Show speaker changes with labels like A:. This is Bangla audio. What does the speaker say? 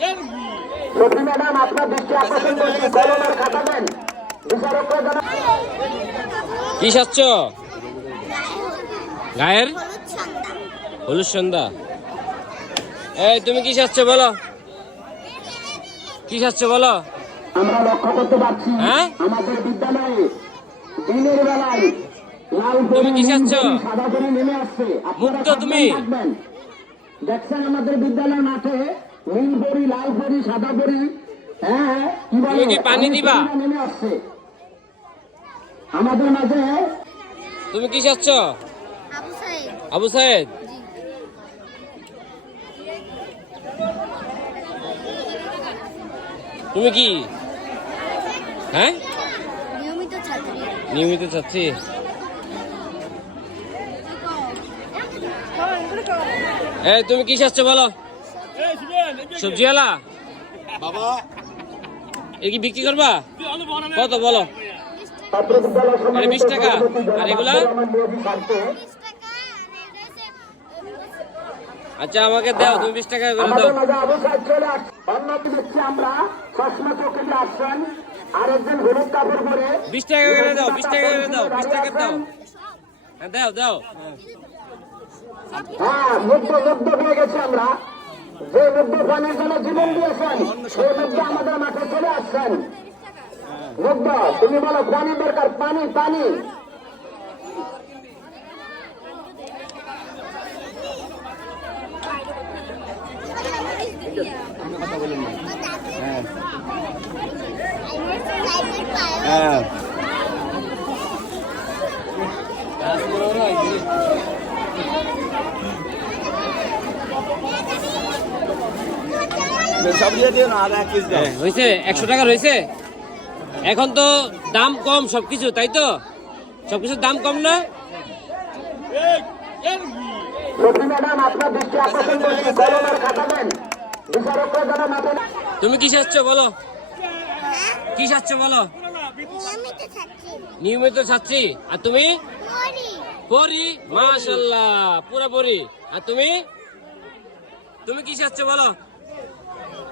A: সখী ম্যাডাম আপনার দৃষ্টি আকর্ষণ করছি কলমের খাতা দেন। বিচারকরা যেন
B: কি সাচ্ছ গায়ের? হলুদ সন্ধ্যা। এই তুমি কি সাচ্ছ বলো? কি সাচ্ছ বলো?
A: আমরা লক্ষ্য করতে পারছি
B: হ্যাঁ?
A: আমাদের বিদ্যালয়ে দিনের বেলায়
B: তুমি কি চাচ্ছ?
A: সাদা পরি নেমে আসছে।
B: মুক্ত তুমি?
A: দেখছেন আমাদের বিদ্যালয় মাঠে নীল পরি লাল পরি সাদা পরি হ্যাঁ কি বলে?
B: পানি দিবা?
A: নেমে আসছে। আমাদের মাঝে
B: তুমি কি চাচ্ছ?
C: আবু সাহেব।
B: সাহেদ তুমি কি? হ্যাঁ?
C: নিয়মিত ছাত্রী।
B: নিয়মিত চাচ্ছি এই তুমি কি চাচ্ছ বলো? সবজিওয়ালা
D: বাবা।
B: এ কি বিক্রি করবা? কত বলো? আরে 20 টাকা। আর এগুলা? আচ্ছা আমাকে দাও তুমি বিশ টাকা করে দাও। বিশ টাকা করে দাও বিশ টাকা করে দাও বিশ টাকা দাও। হ্যাঁ, দাও দাও।
A: হ্যাঁ মুগ্ধ মুগ্ধ হয়ে গেছি আমরা। যে মুগ্ধ পানির জন্য জীবন দিয়েছেন সেই মুগ্ধ আমাদের মাঠে চলে আসছেন। মুগ্ধ তুমি বলো পানি দরকার পানি পানি।
D: হ্যাঁ সব দিয়ে দিও না আর এক পিস দাও
B: হ্যাঁ, হয়েছে, একশো টাকা এখন তো দাম কম সবকিছু, তাই তো? সবকিছুর দাম কম না? তুমি কি চাচ্ছ বলো? কি চাচ্ছ বলো?
C: নিয়মিত ছাত্রী
B: আর তুমি? পরি। মাশাল্লাহ, পুরা পরি। আর তুমি? তুমি কি চাচ্ছ বলো? হ্যাঁ?